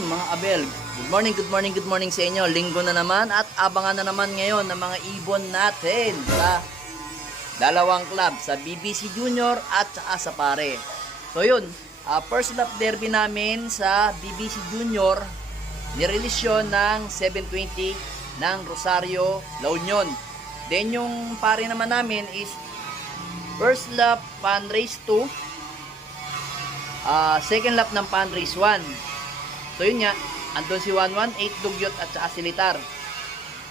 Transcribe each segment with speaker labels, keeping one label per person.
Speaker 1: Mga Abel, good morning, good morning, good morning sa inyo. Linggo na naman at abangan na naman ngayon ng mga ibon natin sa dalawang club, sa BBC Junior at sa pare. So yun, ah, first lap derby namin sa BBC Junior, nirelease yun ng 720 ng Rosario, La Union. Then yung pare naman namin is first lap pan race 2, ah, second lap ng pan race 1. So yun nga, andun si 118 Dugyot at saka si Litar.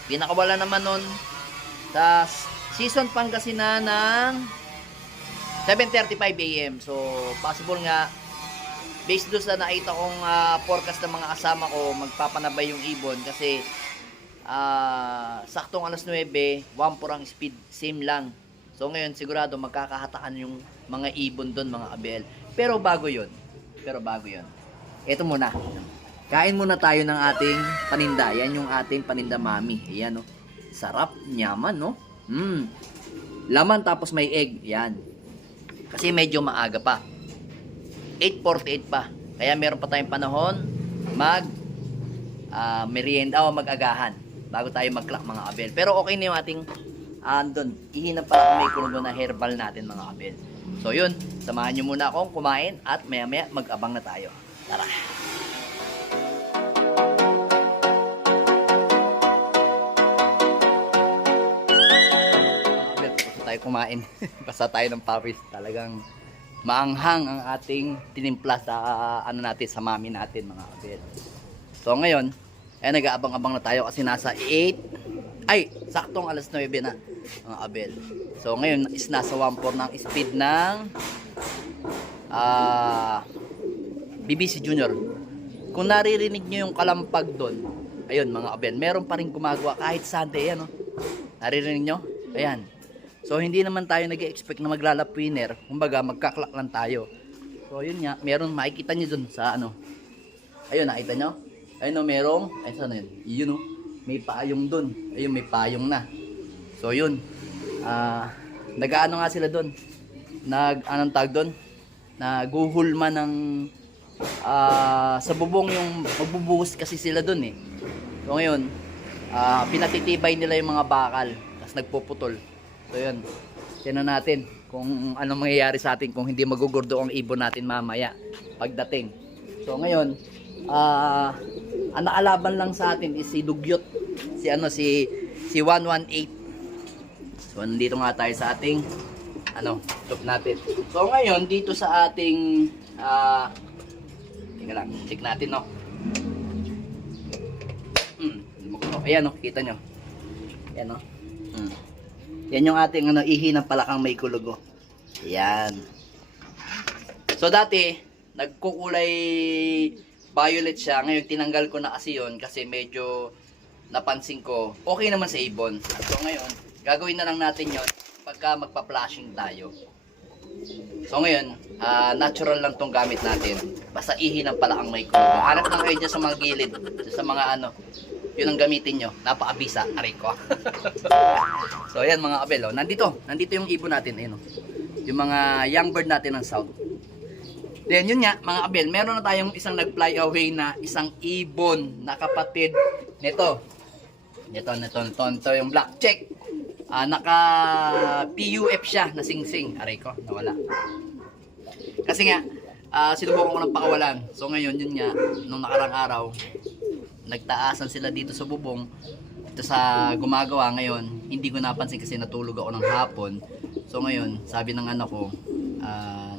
Speaker 1: Pinakawala naman nun sa season Pangasinan ng 7.35 AM. So possible nga, based doon sa nakita kong ah, forecast ng mga kasama ko, magpapanabay yung ibon kasi ah, saktong alas 9, 1 ang speed, same lang. So ngayon sigurado magkakahatakan yung mga ibon doon mga abel. Pero bago yon Pero bago yon Ito muna. Kain muna tayo ng ating paninda. Yan yung ating paninda mami. Ayan, no. Sarap, nyaman, no? Mm. Laman tapos may egg. Yan. Kasi medyo maaga pa. 8.48 pa. Kaya meron pa tayong panahon mag ah, merienda o mag-agahan bago tayo mag-clock mga abel. Pero okay na yung ating andon. Ihinap pa may kulong na herbal natin mga abel. So yun, samahan nyo muna akong kumain at maya maya mag-abang na tayo. Tara! Tayo kumain. Basta tayo ng pawis. Talagang maanghang ang ating tinimpla sa ano natin, sa mami natin mga abel. So ngayon, eh nag-aabang-abang na tayo kasi nasa 8 ay, saktong alas 9 na mga abel. So ngayon is nasa 1.4 ng speed ng ah BBC Junior. Kung naririnig nyo yung kalampag doon, ayun mga abel, meron pa rin gumagawa kahit Sunday, yan oh. Naririnig nyo? Ayan. So hindi naman tayo nag expect na maglalap winner. Kumbaga magkaklak lang tayo. So yun nga, meron makikita nyo dun sa ano. Ayun, nakita nyo? Ayun o, merong, ay saan yun? Yun o, may paayong dun. Ayun, may payong na. So yun, ah, nag-ano nga sila dun? Nag, anong tag dun? Naguhulma ng, ah, sa bubong yung, magbubuhos kasi sila dun eh. So ngayon, ah, pinatitibay nila yung mga bakal, tapos nagpuputol. So yun, tinan natin kung ano mangyayari sa atin kung hindi magugurdo ang ibon natin mamaya pagdating. So ngayon, ah ang nakalaban lang sa atin is si Dugyot. Si ano si si 118. So nandito nga tayo sa ating ano, top natin. So ngayon dito sa ating ah Tingnan lang, check natin no. Hmm. Ayan no, kita nyo. Ayan no. Hmm. Yan yung ating ano, ihi ng palakang may kulugo. Yan. So dati, nagkukulay violet siya. Ngayon tinanggal ko na kasi yon kasi medyo napansin ko, okay naman sa ibon. So ngayon, gagawin na lang natin yon pagka magpa-flashing tayo. So ngayon, ah, natural lang tong gamit natin. Basta ihi ng pala ang may kulugo. Hanap lang kayo dyan sa mga gilid, sa mga ano, yun ang gamitin nyo. Napakabisa, aray ko. so ayan mga abel, oh. nandito, nandito yung ibon natin, ayun, oh. yung mga young bird natin ng south. Then yun nga, mga abel, meron na tayong isang nag-fly away na isang ibon na kapatid nito. Nito, nito, nito, nito yung black check. Ah, naka PUF siya na sing-sing. Aray ko, nawala. Kasi nga, ah, sinubukan ko ng pakawalan. So ngayon, yun nga, nung nakarang araw, nagtaasan sila dito sa bubong. Ito sa gumagawa ngayon, hindi ko napansin kasi natulog ako ng hapon. So ngayon, sabi ng anak ko, ah,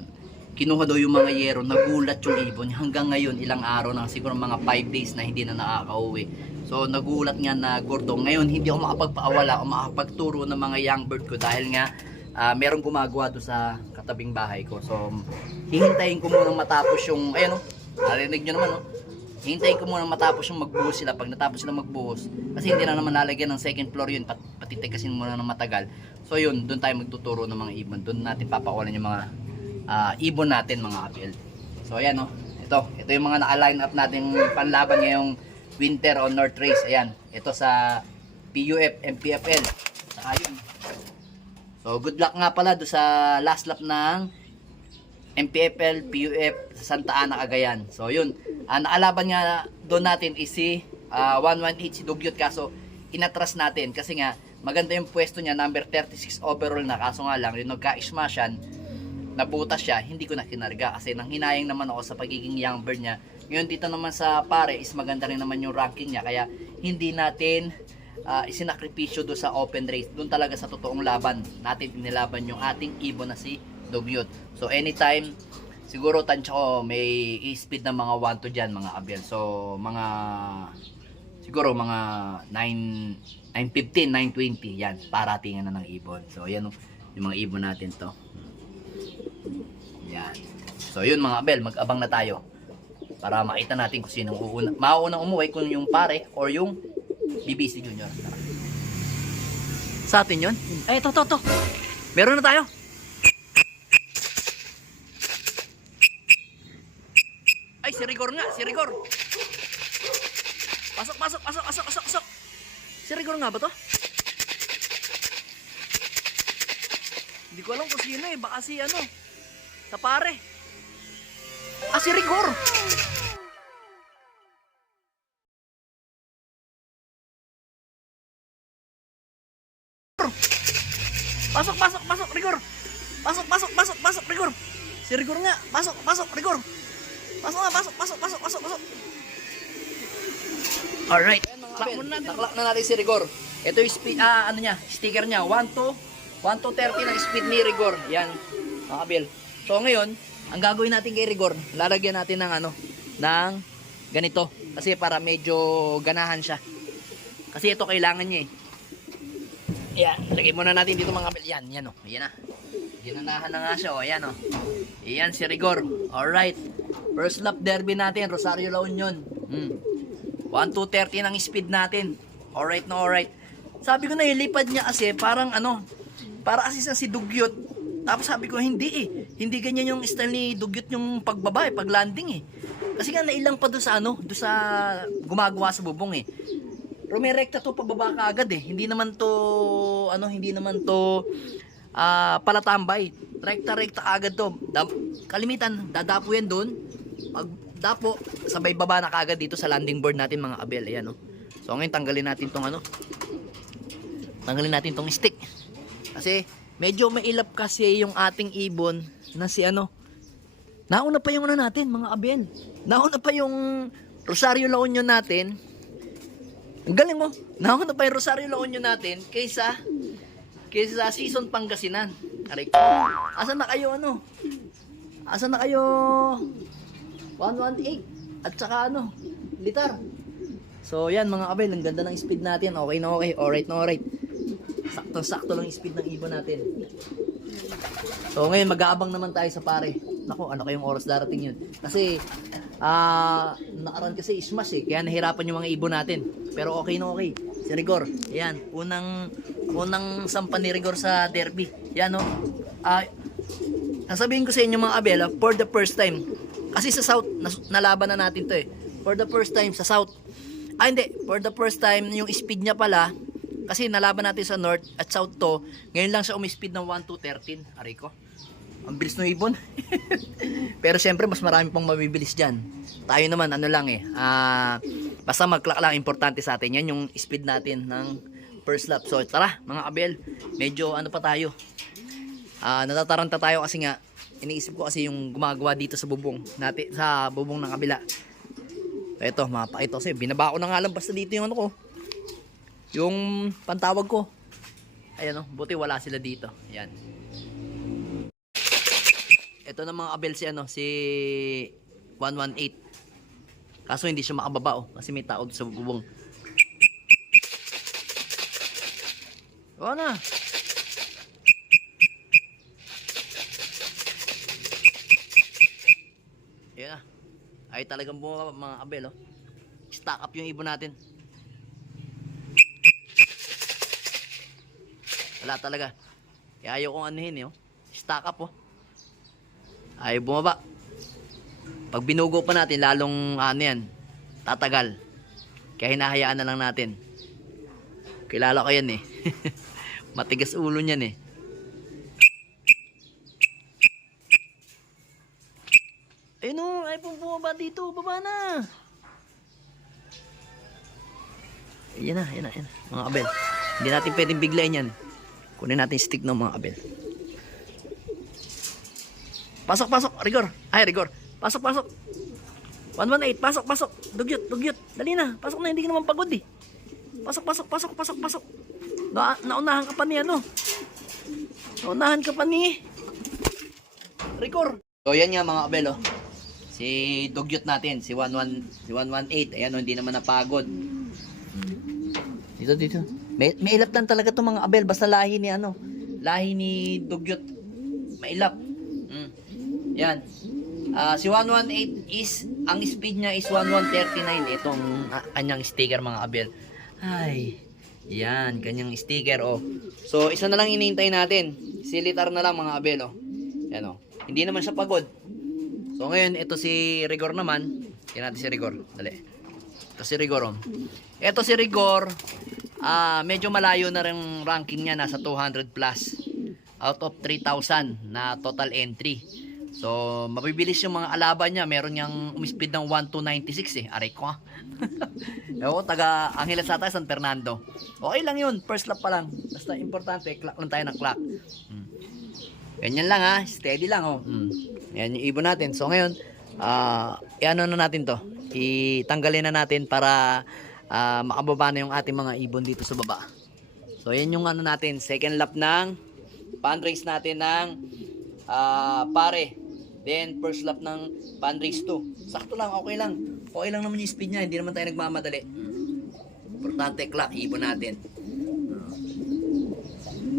Speaker 1: kinuha daw yung mga yero, nagulat yung ibon. Hanggang ngayon, ilang araw na, siguro mga 5 days na hindi na nakakauwi. So nagulat nga na gordo. Ngayon, hindi ako makapagpaawala o makapagturo ng mga young bird ko dahil nga ah, merong gumagawa doon sa katabing bahay ko. So, hihintayin ko munang matapos yung, ayun o, narinig nyo naman o. Hintayin ko muna matapos yung magbuhos sila. Pag natapos sila magbuhos, kasi hindi na naman lalagyan ng second floor yun, pat patitikasin muna ng matagal. So yun, doon tayo magtuturo ng mga ibon. Doon natin papakawalan yung mga ah, ibon natin, mga apel. So ayan o, ito, ito yung mga naka-line up natin panlaban ngayong winter on North Race. Ayan, ito sa PUF, MPFL. Saka yun. So good luck nga pala do sa last lap ng MPFL, PUF sa Santa Ana, Cagayan. So yun, ang nakalaban nga doon natin is si ah, 118 si Dugyot kaso inatras natin kasi nga maganda yung pwesto niya number 36 overall na kaso nga lang yung nagka-smashan nabutas siya, hindi ko na kinarga kasi nang hinayang naman ako sa pagiging young bird niya. Ngayon dito naman sa pare is maganda rin naman yung ranking niya kaya hindi natin ah, isinakripisyo do sa open race. Doon talaga sa totoong laban natin inilaban yung ating ibon na si Dugyot. So anytime siguro tansya ko may speed ng mga 1 to dyan mga abel. So mga siguro mga 9 915, 920 yan paratingan na ng ibon. So yan oh, yung mga ibon natin to. Yan. So yun mga abel, mag-abang na tayo para makita natin kung sinong uuna. Mauunang umuwi kung yung pare or yung BBC Junior. Sa atin yun? Ay, to, to, to. Meron na tayo. Si Rigor nga, si Rigor. Pasok, pasok, pasok, pasok, pasok, pasok. Si Rigor nga ba to? Hindi ko alam kung sino eh. Baka si ano. Sa pare. Ah, si Rigor. Pasok, pasok, pasok, Rigor. Pasok, pasok, pasok, pasok, Rigor. Si Rigor nga. Pasok, pasok, Rigor. Pasok nga, pasok, pasok, pasok, pasok, pasok. Alright. Taklak na natin. Taklak na natin si Rigor. Ito yung speed, ah, ano niya, sticker niya. 1 to, 1 to 30 ng speed ni Rigor. Yan, mga kabil. So ngayon, ang gagawin natin kay Rigor, lalagyan natin ng ano, ng ganito. Kasi para medyo ganahan siya. Kasi ito kailangan niya eh. Ayan, lagay muna natin dito mga kabil. Yan, yan o. Oh. Ayan na. Ginanahan na nga siya o. Ayan o. Ayan si Rigor. Alright. First lap derby natin, Rosario La Union. Hmm. 1 to 30 ng speed natin. Alright na alright. Sabi ko na ilipad niya kasi parang ano, para kasi sa si Dugyot. Tapos sabi ko hindi eh. Hindi ganyan yung style ni Dugyot yung pagbaba eh, pag landing eh. Kasi nga nailang pa doon sa ano, doon sa gumagawa sa bubong eh. Rumirekta to pababa ka agad eh. Hindi naman to ano, hindi naman to ah palatambay. Rekta-rekta agad to. Da- kalimitan, dadapo yan doon. Pag dapo, sabay baba na kagad dito sa landing board natin mga abel. Ayan, oh. So ngayon tanggalin natin tong ano. Tanggalin natin tong stick. Kasi medyo mailap kasi yung ating ibon na si ano. Nauna pa yung ano natin, mga abel. Nauna pa yung Rosario La Union natin. Ang galing mo. Nauna pa yung Rosario La Union natin kaysa kaysa sa season Pangasinan. Aray. Asan na kayo ano? Asan na kayo 118 at saka ano, litar. So yan mga kabel, ang ganda ng speed natin. Okay na okay, alright na alright. Sakto-sakto lang speed ng ibon natin. So ngayon mag-aabang naman tayo sa pare. Nako, ano kayong oras darating yun? Kasi ah nakaraan kasi smash eh, kaya nahirapan yung mga ibon natin. Pero okay na okay. Si Rigor, yan, unang unang sampa ni Rigor sa derby. Yan no. Ah Sasabihin ko sa inyo mga abela, for the first time, kasi sa South, nalaban na natin to eh. For the first time sa South. Ah, hindi. For the first time, yung speed niya pala, kasi nalaban natin sa North at South to, ngayon lang siya umispeed ng 1 to 13. Aray ko. Ang bilis ng ibon. Pero syempre, mas marami pang mabibilis dyan. Tayo naman, ano lang eh. Ah, basta mag-clock lang, importante sa atin. Yan yung speed natin ng first lap. So, tara, mga kabel. Medyo ano pa tayo. Ah, natataranta tayo kasi nga iniisip ko kasi yung gumagawa dito sa bubong natin sa bubong ng kabila. Ito, mapakita ko sa'yo. Binaba ko na nga lang basta dito yung ano ko. Yung pantawag ko. Ayan o, buti wala sila dito. Ayan. Ito na mga kabel si ano, si 118. Kaso hindi siya makababa oh, kasi may tao sa bubong. Oo na. Yan na. Ay talagang bumaba mga kabel oh. Stack up yung ibon natin. Wala talaga. Kaya ayaw kong anuhin eh oh. Stack up oh. Ayaw bumaba. Pag binugo pa natin, lalong ano yan, tatagal. Kaya hinahayaan na lang natin. Kilala ko yan eh. Matigas ulo niyan eh. Bumaba dito. Baba na. Yan na, yan na, yan na. Mga abel. Hindi natin pwedeng biglayin yan. Kunin natin stick ng mga abel. Pasok, pasok. Rigor. Ay, rigor. Pasok, pasok. 118. Pasok, pasok. Dugyot, dugyot. Dali na. Pasok na. Hindi ka naman pagod eh. Pasok, pasok, pasok, pasok, pasok. Na naunahan ka pa ni ano. Naunahan ka pa ni Rigor. So yan nga mga abel oh. Si dugyot natin, si 11 si 118. Ayan oh, hindi naman napagod. Dito, dito. May, may ilap lang talaga to mga abel. Basta lahi ni ano. Lahi ni dugyot. Mailap. Mm. Yan. Ah, si 118 is, ang speed niya is 1139. Itong ah, kanyang sticker mga abel. Ay. Yan, kanyang sticker oh. So, isa na lang hinihintay natin. Silitar na lang mga abel oh. Yan oh. Hindi naman siya pagod. So ngayon, ito si Rigor naman. Yan natin si Rigor. Dali. Ito si Rigor. Oh. Ito si Rigor. Ah, medyo malayo na rin ranking niya. Nasa 200 plus. Out of 3,000 na total entry. So, mabibilis yung mga alaban niya. Meron niyang umispid ng 1296 eh. Aray ko ah. Ewan taga Angeles Sata, San Fernando. Okay lang yun. First lap pa lang. Basta importante, clock lang tayo ng clock. Hmm. Ganyan lang ha, steady lang oh. Mm. Yan yung ibon natin. So ngayon, ah, iano na natin to. Itanggalin na natin para ah, makababa na yung ating mga ibon dito sa baba. So yan yung ano natin, second lap ng fundraise natin ng ah, pare. Then first lap ng fundraise 2. Sakto lang, okay lang. Okay lang naman yung speed niya, hindi naman tayo nagmamadali. Importante clock, ibon natin.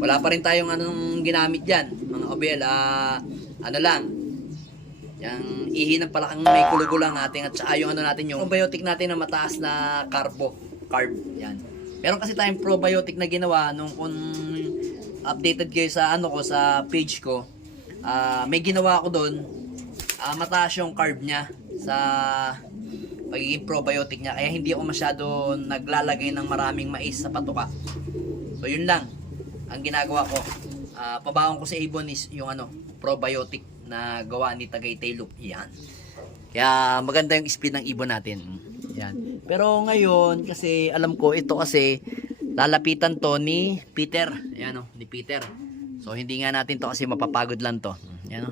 Speaker 1: Wala pa rin tayong anong ginamit dyan, mga obel. Ah, ano lang, yung ihi ng palakang may kulugo lang natin at saka yung ano natin yung probiotic natin na mataas na carbo, carb. Yan. Meron kasi tayong probiotic na ginawa nung kung updated kayo sa ano ko sa page ko. ah, may ginawa ko doon. ah, mataas yung carb niya sa pagiging probiotic niya kaya hindi ako masyado naglalagay ng maraming mais sa patuka. So yun lang ang ginagawa ko. ah pabaon ko sa ibon is yung ano, probiotic na gawa ni Tagaytay Loop. Yan. Kaya maganda yung speed ng ibon natin. Yan. Pero ngayon, kasi alam ko, ito kasi lalapitan to ni Peter. Yan o, ni Peter. So hindi nga natin to kasi mapapagod lang to. Yan o.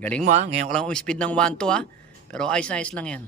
Speaker 1: Galing mo ha. Ngayon ko lang speed ng 1-2 ha. Pero ayos na ayos lang yan.